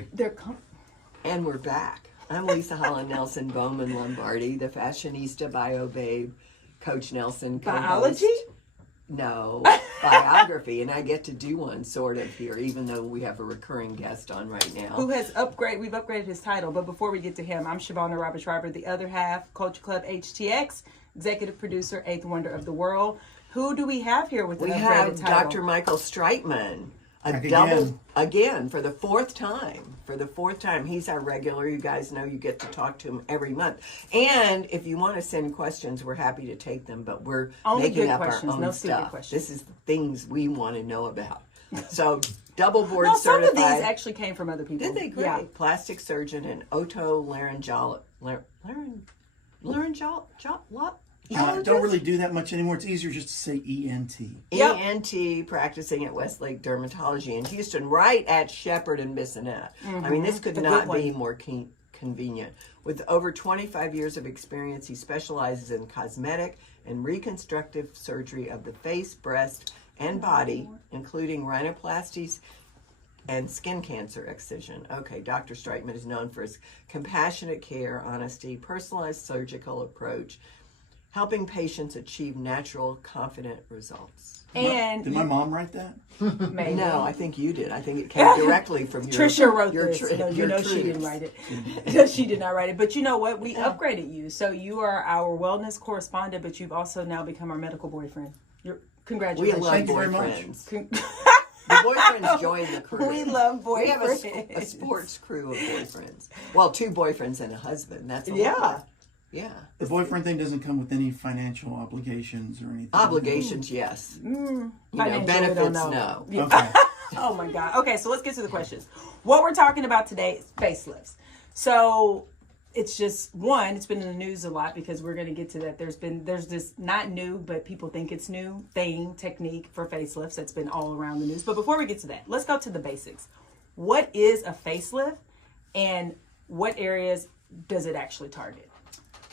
ready. And we're back. I'm Leisa Holland-Nelson, Bowman Lombardi, the fashionista, bio babe, Coach Nelson. Biology? No, biography. And I get to do one sort of here, even though we have a recurring guest on right now. Who has we've upgraded his title. But before we get to him, I'm Shavonnah Schreiber, the other half, Culture Club HTX, executive producer, eighth wonder of the world. Who do we have here with the upgraded title? We have Dr. Michael Streitmann. Again for the fourth time. He's our regular. You guys know you get to talk to him every month. And if you want to send questions, we're happy to take them, but we're making up our own stuff. This is the things we want to know about. So double board certified. Some of these actually came from other people. Did they? Great. Yeah. Plastic surgeon and otolaryngologist. Don't really do that much anymore. It's easier just to say ENT. Yep. ENT, practicing at Westlake Dermatology in Houston, right at Shepherd and Bissonnette. Mm-hmm. I mean, this could not be more convenient. With over 25 years of experience, he specializes in cosmetic and reconstructive surgery of the face, breast, and body, including rhinoplasties and skin cancer excision. Okay, Dr. Streitmann is known for his compassionate care, honesty, personalized surgical approach, helping patients achieve natural, confident results. And did my mom write that? Maybe. No, I think you did. I think it came directly from your. Trisha wrote this. She didn't write it. She did not write it. But you know what? We upgraded you, so you are our wellness correspondent. But you've also now become our medical boyfriend. Congratulations. We love boyfriends. The boyfriends join the crew. We love boyfriends. We have a sports crew of boyfriends. Well, 2 boyfriends and a husband. That's a lot. Yeah. The boyfriend thing doesn't come with any financial obligations or anything. Obligations, yes. Benefits, no. Yeah. Okay. Oh my God. Okay, so let's get to the questions. What we're talking about today is facelifts. So it's just it's been in the news a lot because we're going to get to that. There's this not new, but people think it's new technique for facelifts that's been all around the news. But before we get to that, let's go to the basics. What is a facelift and what areas does it actually target?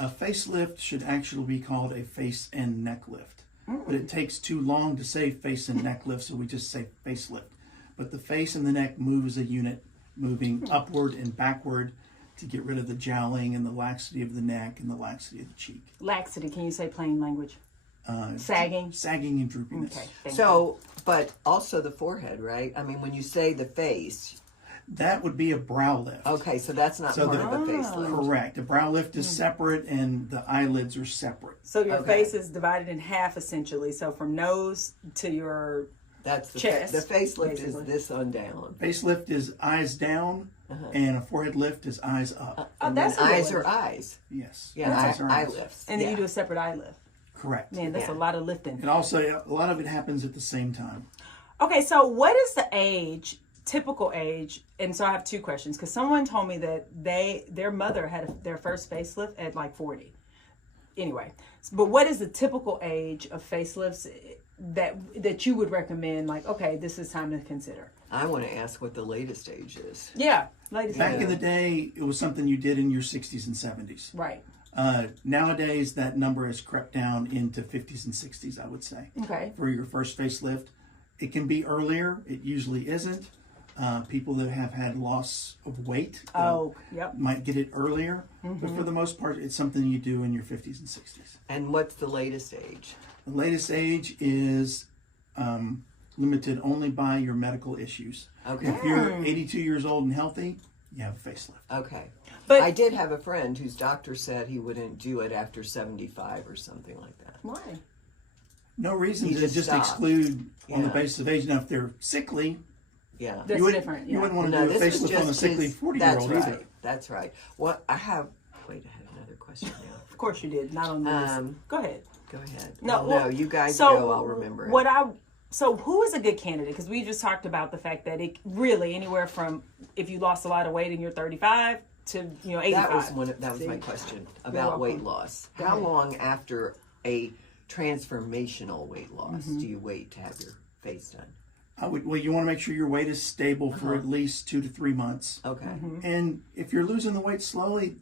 A facelift should actually be called a face and neck lift. But it takes too long to say face and neck lift, so we just say facelift. But the face and the neck move as a unit, moving upward and backward to get rid of the jowling and the laxity of the neck and the laxity of the cheek. Laxity, can you say plain language? Sagging? Sagging and droopiness. Okay, so, but also the forehead, right? I mean, when you say the face... That would be a brow lift. Okay, so that's not part of a facelift. Correct. A brow lift is separate and the eyelids are separate. So your face is divided in half essentially. So from nose to your chest. The facelift is this on down. Facelift is eyes down and a forehead lift is eyes up. And then eyes are eyes. Yes. Yeah, eyes are eye lifts. And then you do a separate eye lift. Correct. Man, that's a lot of lifting. And also a lot of it happens at the same time. Okay, so what is the typical age? And so I have 2 questions because someone told me that their mother had their first facelift at like 40. Anyway, but what is the typical age of facelifts that you would recommend? Like, okay, this is time to consider. I want to ask what the latest age is. Yeah, latest. Back in the day, it was something you did in your 60s and 70s. Right. Nowadays, that number has crept down into 50s and 60s, I would say. Okay. For your first facelift, it can be earlier. It usually isn't. People that have had loss of weight might get it earlier. But for the most part, it's something you do in your 50s and 60s. And what's the latest age? The latest age is limited only by your medical issues. Okay. If you're 82 years old and healthy, you have a facelift. Okay. But I did have a friend whose doctor said he wouldn't do it after 75 or something like that. Why? No reason to just exclude on the basis of age. Now, if they're sickly... Yeah, you wouldn't want to do a facelift on a sickly 40-year-old either. That's right. Well, I had another question now. Of course you did. Not on this. Go ahead. Go ahead. No, you guys go. I'll remember it. So who is a good candidate? Because we just talked about the fact that it really anywhere from if you lost a lot of weight and you're 35 to 85. That was my question about weight loss. How long after a transformational weight loss do you wait to have your face done? You want to make sure your weight is stable for at least 2 to 3 months. Okay. And if you're losing the weight slowly,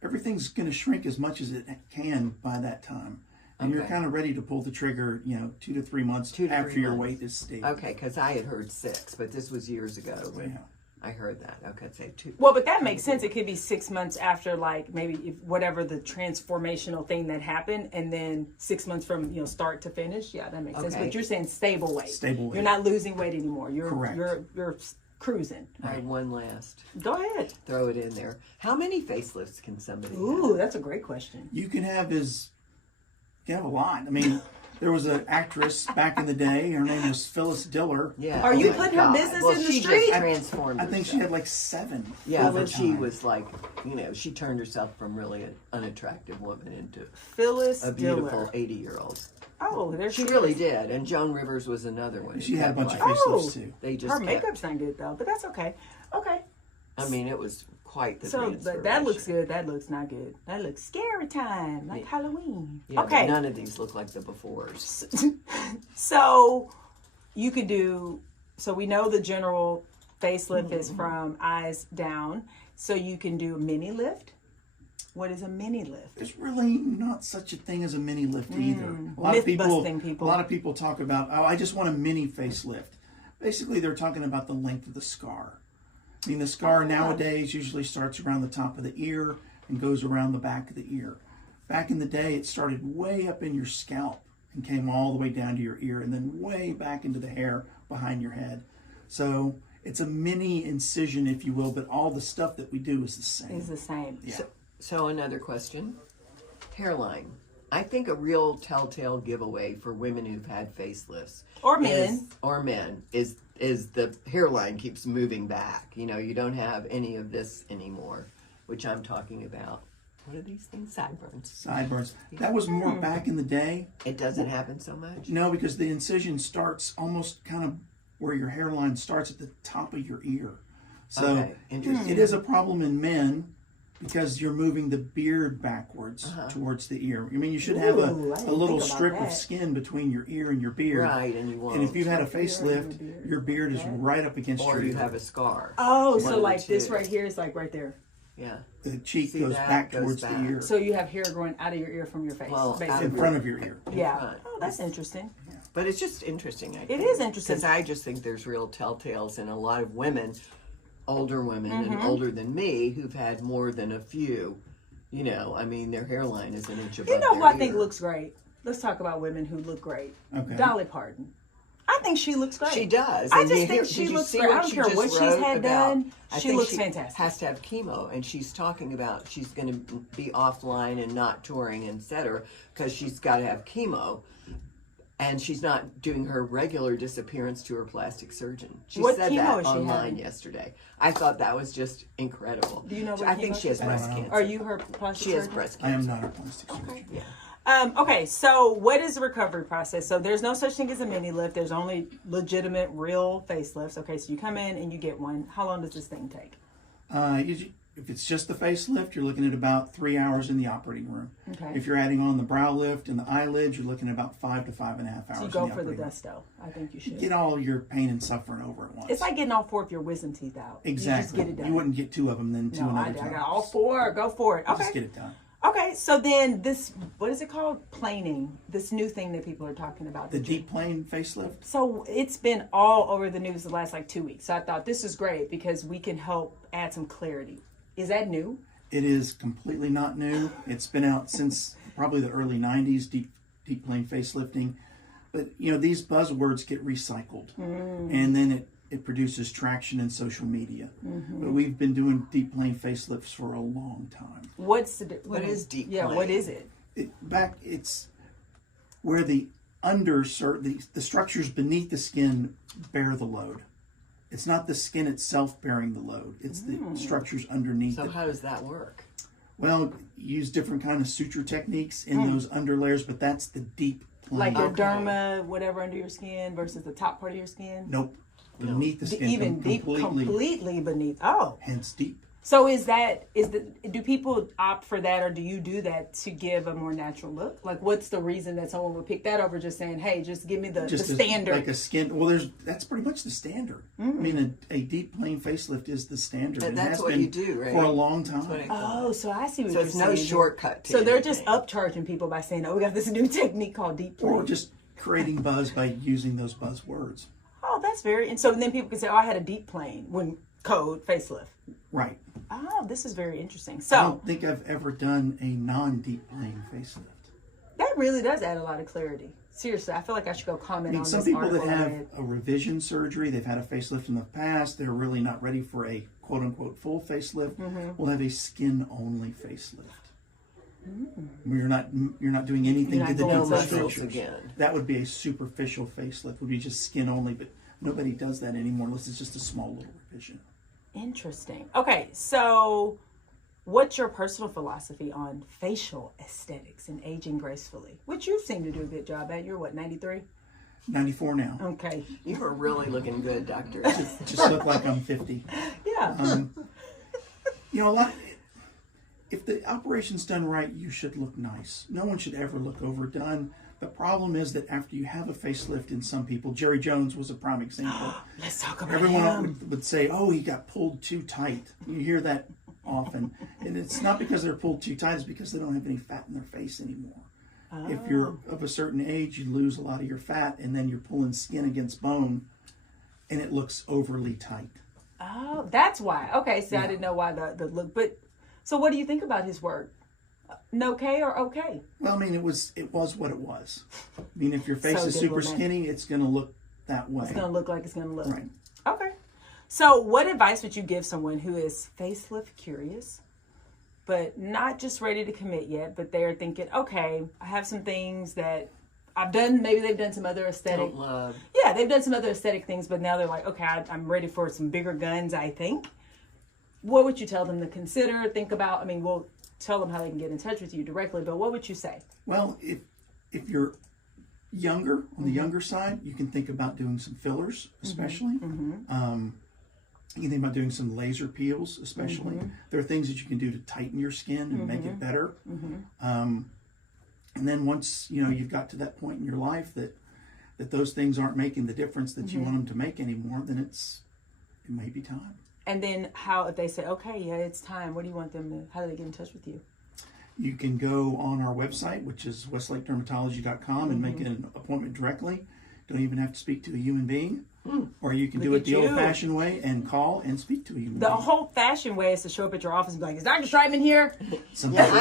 everything's going to shrink as much as it can by that time. And you're kind of ready to pull the trigger, 2 to 3 months after your weight is stable. Okay, because I had heard 6, but this was years ago. Yeah. I heard that. Okay, say 2. Well, but that makes sense. It could be 6 months after, like, maybe if whatever the transformational thing that happened, and then 6 months from, start to finish. Yeah, that makes sense. Okay. But you're saying stable weight. Stable weight. You're not losing weight anymore. Correct. You're cruising. I have one last. Go ahead. Throw it in there. How many facelifts can somebody Ooh, have? that's a great question. You can have a lot. I mean, there was an actress back in the day. Her name was Phyllis Diller. Yeah. Are oh you my putting her God. business well, in the she street? Just transformed I think she herself. had like 7. Yeah, over but she time. was like, she turned herself from really an unattractive woman into Phyllis a beautiful Diller. 80-year-old. Oh, there She she really is. did. And Joan Rivers was another one. She had a bunch of like- facelifts too. They just Her kept- makeup's not good though, but that's okay. Okay. I mean, it was quite the So transformation. that looks good. That looks not good. That looks scary time, like Halloween. Yeah, Okay. but none of these look like the befores. So you could do. So we know the general facelift is from eyes down. So you can do a mini lift. What is a mini lift? There's really not such a thing as a mini lift either. A lot Myth-busting people. A lot of people talk about, I just want a mini facelift. Basically, they're talking about the length of the scar. I mean, the scar nowadays usually starts around the top of the ear and goes around the back of the ear. Back in the day, it started way up in your scalp and came all the way down to your ear and then way back into the hair behind your head. So it's a mini incision, if you will, but all the stuff that we do is the same. Is the same. Yeah. So another question. Hairline. I think a real telltale giveaway for women who've had facelifts Or men. is the hairline keeps moving back. You don't have any of this anymore, which I'm talking about. What are these things? Sideburns. Sideburns. That was more back in the day. It doesn't happen so much. No, because the incision starts almost kind of where your hairline starts at the top of your ear. So Okay, interesting. it is a problem in men because you're moving the beard backwards towards the ear. I mean, you should have Ooh, I a didn't little think about strip of that. skin between your ear and your beard. Right, and you won't. And if you've had a facelift, your beard is right up against or your you ear. have a scar. Oh, One so of the like this two. right here is like right there. Yeah. The cheek See, goes that back goes towards back. the ear. So you have hair growing out of your ear from your face, Well, out basically. in front of your ear. Yeah. front. Oh, that's interesting. But it's just interesting, I think. It is interesting. Because I just think there's real telltales in a lot of women, older women Mm-hmm. and older than me, who've had more than a few. I mean, their hairline is an inch above You know their who I think ear. looks great? Let's talk about women who look great. Okay. Dolly Parton. I think she looks great. She does. I And just you think hear- she did you looks see great. I don't she care just what she's wrote had about? done. I She think looks she fantastic. has to have chemo, and she's talking about she's going to be offline and not touring, etc., because she's got to have chemo. And she's not doing her regular disappearance to her plastic surgeon. She What said chemo that is she online having? yesterday. I thought that was just incredible. Do you know what I think chemo she has she's breast having? cancer. Are you her plastic She has surgeon? breast I cancer. am not a plastic surgeon. Yeah. Okay, so what is the recovery process? So there's no such thing as a mini lift. There's only legitimate, real facelifts. Okay, so you come in and you get one. How long does this thing take? If it's just the facelift, you're looking at about 3 hours in the operating room. Okay. If you're adding on the brow lift and the eyelids, you're looking at about 5 to 5.5 hours. So you in go the for the operating room. gusto. I think you should. Get all your pain and suffering over at once. It's like getting all 4 of your wisdom teeth out. exactly. You just get it done. You wouldn't get 2 of them, then 2 No, I another did. time. I got all 4. Go for it. Okay. Just get it done. Okay, so then this, what is it called? Planing. This new thing that people are talking about. The deep plane facelift. So it's been all over the news the last 2 weeks. So I thought this is great because we can help add some clarity. Is that new? It is completely not new. It's been out since probably the early 90s, deep plane facelifting. But, these buzzwords get recycled. And then it produces traction in social media. But we've been doing deep plane facelifts for a long time. What is deep Yeah, plane? what is it? It's where the the structures beneath the skin bear the load. It's not the skin itself bearing the load. It's the structures underneath So it. how does that work? Well, use different kind of suture techniques in those underlayers, but that's the deep plane. Like your Okay. derma, whatever under your skin versus the top part of your skin? Nope. Beneath the skin. Even deep, completely beneath. Oh. Hence deep. So do people opt for that, or do you do that to give a more natural look? Like, what's the reason that someone would pick that over just saying, hey, just give me the standard? Like a skin. Well, that's pretty much the standard. I mean, a deep plane facelift is the standard. And It that's has what been you do, right? for a long time. That's what I thought. Oh, so I see what So you're it's saying. no shortcut to So they're just anything. upcharging people by saying, oh, we got this new technique called deep Or plane. just creating buzz by using those buzzwords. Oh, that's very. And so then people can say, oh, I had a deep plane when code facelift. Right. Oh, this is very interesting. I So don't think I've ever done a non-deep plane facelift. that really does add a lot of clarity. Seriously, I feel like I should go comment on Some this people article that I have read. a revision surgery, they've had a facelift in the past, they're really not ready for a quote-unquote full facelift, will have a skin-only facelift. Where you're not doing anything You're to not the going deeper muscles structures. again. That would be a superficial facelift, would be just skin only, but nobody does that anymore unless it's just a small little revision. Interesting. Okay, so what's your personal philosophy on facial aesthetics and aging gracefully? Which you seem to do a good job at. You're what, 93? 94 now. Okay. You are really looking good, Doctor. Just look like I'm 50. Yeah. A lot. If the operation's done right, you should look nice. No one should ever look overdone. The problem is that after you have a facelift in some people, Jerry Jones was a prime example. Let's talk about Everyone him. would say, oh, he got pulled too tight. You hear that often. And it's not because they're pulled too tight, it's because they don't have any fat in their face anymore. If you're of a certain age, you lose a lot of your fat, and then you're pulling skin against bone, and it looks overly tight. Oh, that's why. Okay, so I didn't know why the look. But so what do you think about his work? Okay or okay? Well, I mean, it was what it was. I mean, if your face So is good super woman. skinny, it's going to look that way. It's going to look like it's going to look. Right. Okay. So what advice would you give someone who is facelift curious, but not just ready to commit yet, but they're thinking, okay, I have some things that I've done. Maybe they've done some other aesthetic. Don't love. Yeah, they've done some other aesthetic things, but now they're like, okay, I'm ready for some bigger guns, I think. What would you tell them to consider, think about? I mean, we'll tell them how they can get in touch with you directly, but what would you say? Well, if you're younger, on the younger side, you can think about doing some fillers, especially. You can think about doing some laser peels, especially. There are things that you can do to tighten your skin and make it better. And then once you've got to that point in your life that those things aren't making the difference that you want them to make anymore, then it may be time. And then how, if they say, okay, yeah, it's time, what do you want them to, how do they get in touch with you? You can go on our website, which is westlakedermatology.com, and make an appointment directly. Don't even have to speak to a human being. Or you can do Look it the at you. old-fashioned way and call and speak to a human The being. whole fashion way is to show up at your office and be like, is Dr. Streitmann here? Sometimes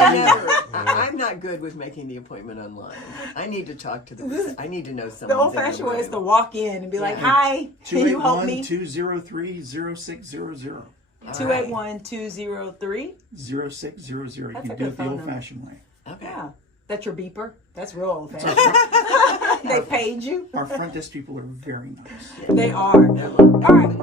I'm not good with making the appointment online. I need to talk to I need to know someone. The old fashioned way is to walk in and be like, hi, can you help me? 281-203-0600. 281-203. 0600. You That's a can do good it the phone old-fashioned way. Okay. Yeah. That's your beeper? That's real old fashioned. They paid you? Our front desk people are very nice. They are. All right.